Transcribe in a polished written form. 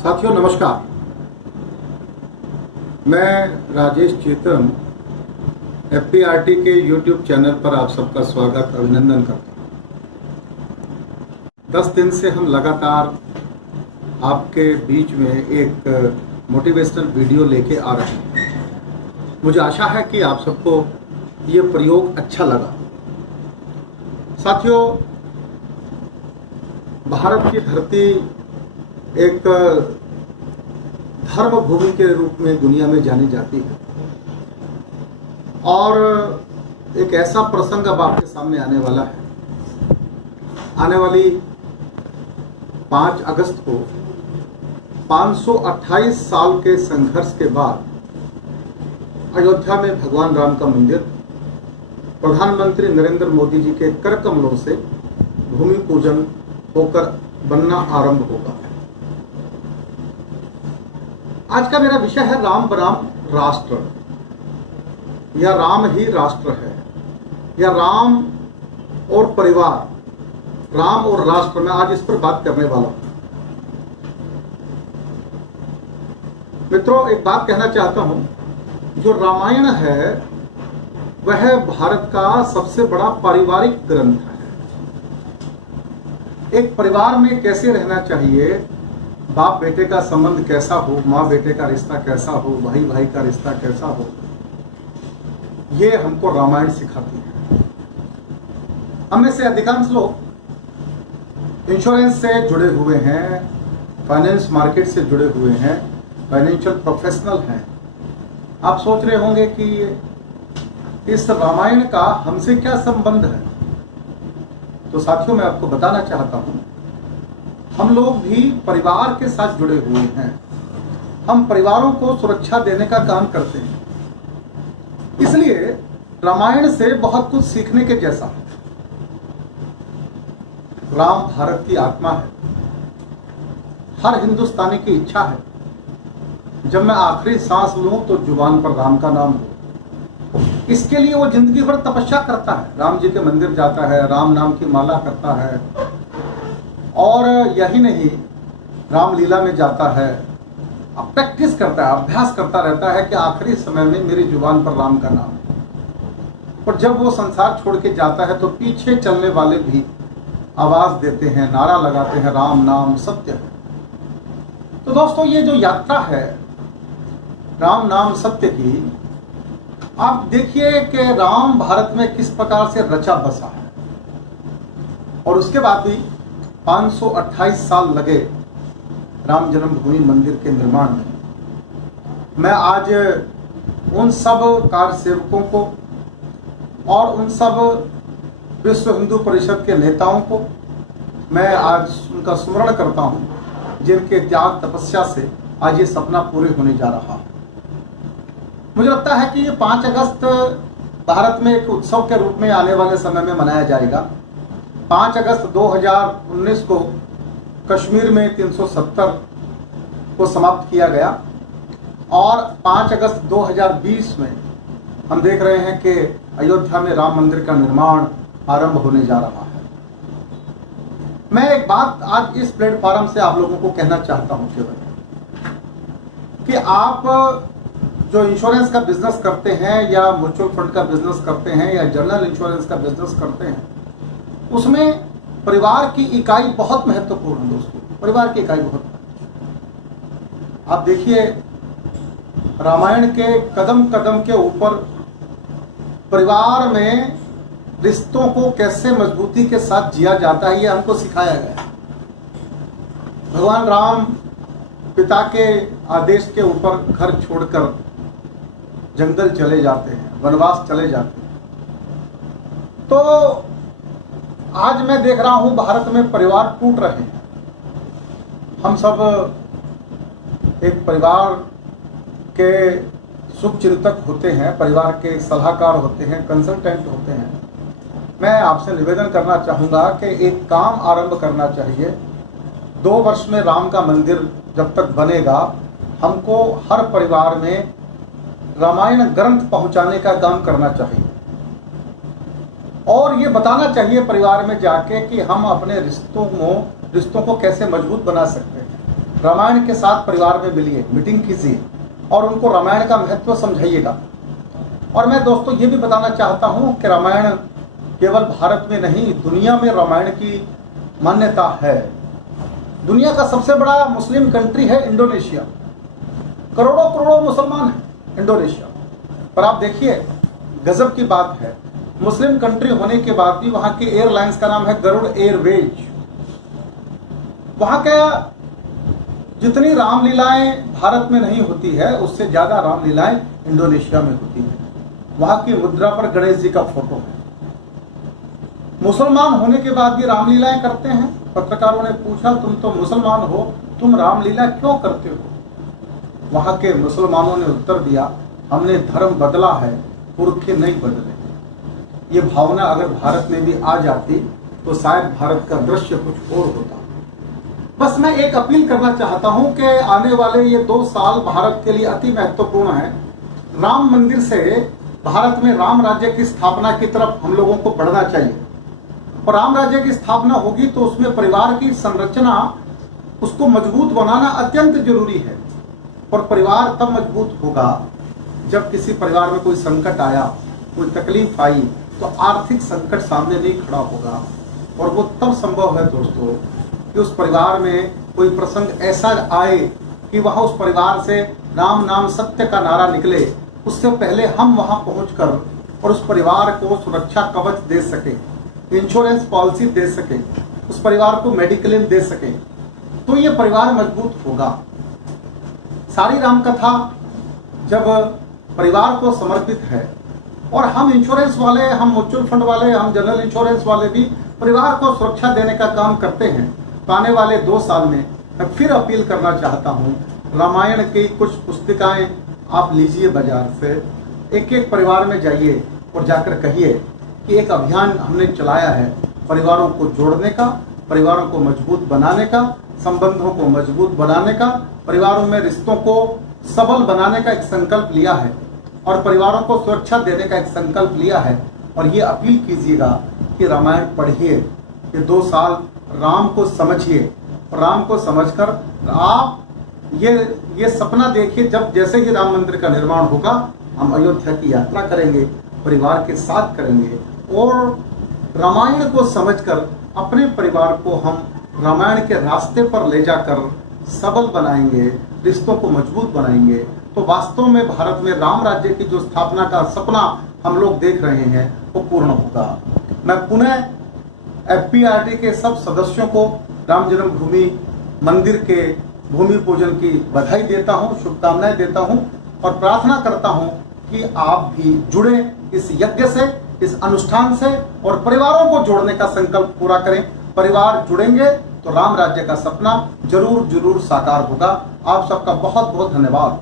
साथियों नमस्कार। मैं राजेश चेतन FPRT के YouTube चैनल पर आप सबका स्वागत अभिनंदन करता हूँ। 10 दिन से हम लगातार आपके बीच में एक मोटिवेशनल वीडियो लेके आ रहे हैं। मुझे आशा है कि आप सबको ये प्रयोग अच्छा लगा। साथियों, भारत की धरती एक धर्म भूमि के रूप में दुनिया में जानी जाती है और एक ऐसा प्रसंग अब आपके सामने आने वाला है। आने वाली 5 अगस्त को 528 साल के संघर्ष के बाद अयोध्या में भगवान राम का मंदिर प्रधानमंत्री नरेंद्र मोदी जी के कर कमलों से भूमि पूजन होकर बनना आरंभ होगा। आज का मेरा विषय है राम बनाम राष्ट्र, या राम ही राष्ट्र है, या राम और परिवार, राम और राष्ट्र। मैं आज इस पर बात करने वाला हूं। मित्रों, एक बात कहना चाहता हूं, जो रामायण है वह भारत का सबसे बड़ा पारिवारिक ग्रंथ है। एक परिवार में कैसे रहना चाहिए, बाप बेटे का संबंध कैसा हो, माँ बेटे का रिश्ता कैसा हो, भाई भाई का रिश्ता कैसा हो, ये हमको रामायण सिखाती है। हम में से अधिकांश लोग इंश्योरेंस से जुड़े हुए हैं, फाइनेंस मार्केट से जुड़े हुए हैं, फाइनेंशियल प्रोफेशनल हैं। आप सोच रहे होंगे कि इस रामायण का हमसे क्या संबंध है। तो साथियों, मैं आपको बताना चाहता हूं, हम लोग भी परिवार के साथ जुड़े हुए हैं। हम परिवारों को सुरक्षा देने का काम करते हैं, इसलिए रामायण से बहुत कुछ सीखने के जैसा है। राम भारत की आत्मा है, हर हिंदुस्तानी की इच्छा है जब मैं आखिरी सांस लूं तो जुबान पर राम का नाम हो। इसके लिए वो जिंदगी भर तपस्या करता है, राम जी के मंदिर जाता है, राम नाम की माला करता है, और यही नहीं, रामलीला में जाता है, अब प्रैक्टिस करता है, अभ्यास करता रहता है कि आखिरी समय में मेरी जुबान पर राम का नाम है। और जब वो संसार छोड़ के जाता है तो पीछे चलने वाले भी आवाज देते हैं, नारा लगाते हैं, राम नाम सत्य है। तो दोस्तों, ये जो यात्रा है राम नाम सत्य की, आप देखिए कि राम भारत में किस प्रकार से रचा बसा है। और उसके बाद भी 528 साल लगे राम जन्मभूमि मंदिर के निर्माण में। मैं आज उन सब कार्य सेवकों को और उन सब विश्व हिंदू परिषद के नेताओं को मैं आज उनका स्मरण करता हूं, जिनके त्याग तपस्या से आज ये सपना पूरे होने जा रहा है। मुझे लगता है कि ये 5 अगस्त भारत में एक उत्सव के रूप में आने वाले समय में मनाया जाएगा। 5 अगस्त 2019 को कश्मीर में 370 को समाप्त किया गया, और 5 अगस्त 2020 में हम देख रहे हैं कि अयोध्या में राम मंदिर का निर्माण आरंभ होने जा रहा है। मैं एक बात आज इस प्लेटफॉर्म से आप लोगों को कहना चाहता हूं केवल कि आप जो इंश्योरेंस का बिजनेस करते हैं, या म्यूचुअल फंड का बिजनेस करते हैं, या जनरल इंश्योरेंस का बिजनेस करते हैं, उसमें परिवार की इकाई बहुत महत्वपूर्ण है। दोस्तों, परिवार की इकाई बहुत महत्वपूर्ण। आप देखिए, रामायण के कदम कदम के ऊपर परिवार में रिश्तों को कैसे मजबूती के साथ जिया जाता है, ये हमको सिखाया गया। भगवान राम पिता के आदेश के ऊपर घर छोड़कर जंगल चले जाते हैं, वनवास चले जाते हैं। तो आज मैं देख रहा हूं भारत में परिवार टूट रहे हैं। हम सब एक परिवार के शुभ चिंतक होते हैं, परिवार के सलाहकार होते हैं, कंसल्टेंट होते हैं। मैं आपसे निवेदन करना चाहूंगा कि एक काम आरंभ करना चाहिए। 2 वर्ष में राम का मंदिर जब तक बनेगा, हमको हर परिवार में रामायण ग्रंथ पहुंचाने का काम करना चाहिए, और ये बताना चाहिए परिवार में जाके कि हम अपने रिश्तों को कैसे मजबूत बना सकते हैं। रामायण के साथ परिवार में मिलिए, मीटिंग कीजिए और उनको रामायण का महत्व समझाइएगा। और मैं दोस्तों ये भी बताना चाहता हूँ कि रामायण केवल भारत में नहीं, दुनिया में रामायण की मान्यता है। दुनिया का सबसे बड़ा मुस्लिम कंट्री है इंडोनेशिया, करोड़ों करोड़ों मुसलमान हैं इंडोनेशिया। पर आप देखिए, गजब की बात है, मुस्लिम कंट्री होने के बाद भी वहां के एयरलाइंस का नाम है गरुड़ एयरवेज। वहां का जितनी रामलीलाएं भारत में नहीं होती है, उससे ज्यादा रामलीलाएं इंडोनेशिया में होती है। वहां की मुद्रा पर गणेश जी का फोटो है। मुसलमान होने के बाद भी रामलीलाएं करते हैं। पत्रकारों ने पूछा, तुम तो मुसलमान हो, तुम रामलीला क्यों करते हो? वहां के मुसलमानों ने उत्तर दिया, हमने धर्म बदला है, पुरखे नहीं बदले। ये भावना अगर भारत में भी आ जाती तो शायद भारत का दृश्य कुछ और होता। बस मैं एक अपील करना चाहता हूं कि आने वाले ये 2 साल भारत के लिए अति महत्वपूर्ण है। राम मंदिर से भारत में राम राज्य की स्थापना की तरफ हम लोगों को बढ़ना चाहिए। और राम राज्य की स्थापना होगी तो उसमें परिवार की संरचना, उसको मजबूत बनाना अत्यंत जरूरी है। और परिवार तब मजबूत होगा जब किसी परिवार में कोई संकट आया, कोई तकलीफ आई, तो आर्थिक संकट सामने नहीं खड़ा होगा। और वो तब संभव है दोस्तों कि उस परिवार में कोई प्रसंग ऐसा आए कि वहां उस परिवार से राम नाम सत्य का नारा निकले। उससे पहले हम वहां पहुंचकर और उस परिवार को सुरक्षा कवच दे सके, इंश्योरेंस पॉलिसी दे सके, उस परिवार को मेडिक्लेम दे सके, तो ये परिवार मजबूत होगा। सारी राम कथा जब परिवार को समर्पित है, और हम इंश्योरेंस वाले, हम म्यूचुअल फंड वाले, हम जनरल इंश्योरेंस वाले भी परिवार को सुरक्षा देने का काम करते हैं, तो आने वाले 2 साल में मैं फिर अपील करना चाहता हूँ, रामायण की कुछ पुस्तिकाएं आप लीजिए बाजार से, एक एक परिवार में जाइए और जाकर कहिए कि एक अभियान हमने चलाया है परिवारों को जोड़ने का, परिवारों को मजबूत बनाने का, संबंधों को मजबूत बनाने का, परिवारों में रिश्तों को सबल बनाने का एक संकल्प लिया है और परिवारों को सुरक्षा देने का एक संकल्प लिया है। और ये अपील कीजिएगा कि रामायण पढ़िए, ये 2 साल राम को समझिए, राम को समझकर आप ये सपना देखिए, जब जैसे ही राम मंदिर का निर्माण होगा हम अयोध्या की यात्रा करेंगे, परिवार के साथ करेंगे और रामायण को समझकर अपने परिवार को हम रामायण के रास्ते पर ले जाकर सबल बनाएंगे, रिश्तों को मजबूत बनाएंगे। तो वास्तव में भारत में राम राज्य की जो स्थापना का सपना हम लोग देख रहे हैं वो पूर्ण होगा। मैं पुनः FPRT के सब सदस्यों को राम जन्मभूमि मंदिर के भूमि पूजन की बधाई देता हूं, शुभकामनाएं देता हूं और प्रार्थना करता हूं कि आप भी जुड़े इस यज्ञ से, इस अनुष्ठान से और परिवारों को जोड़ने का संकल्प पूरा करें। परिवार जुड़ेंगे तो राम राज्य का सपना जरूर जरूर साकार होगा। आप सबका बहुत बहुत धन्यवाद।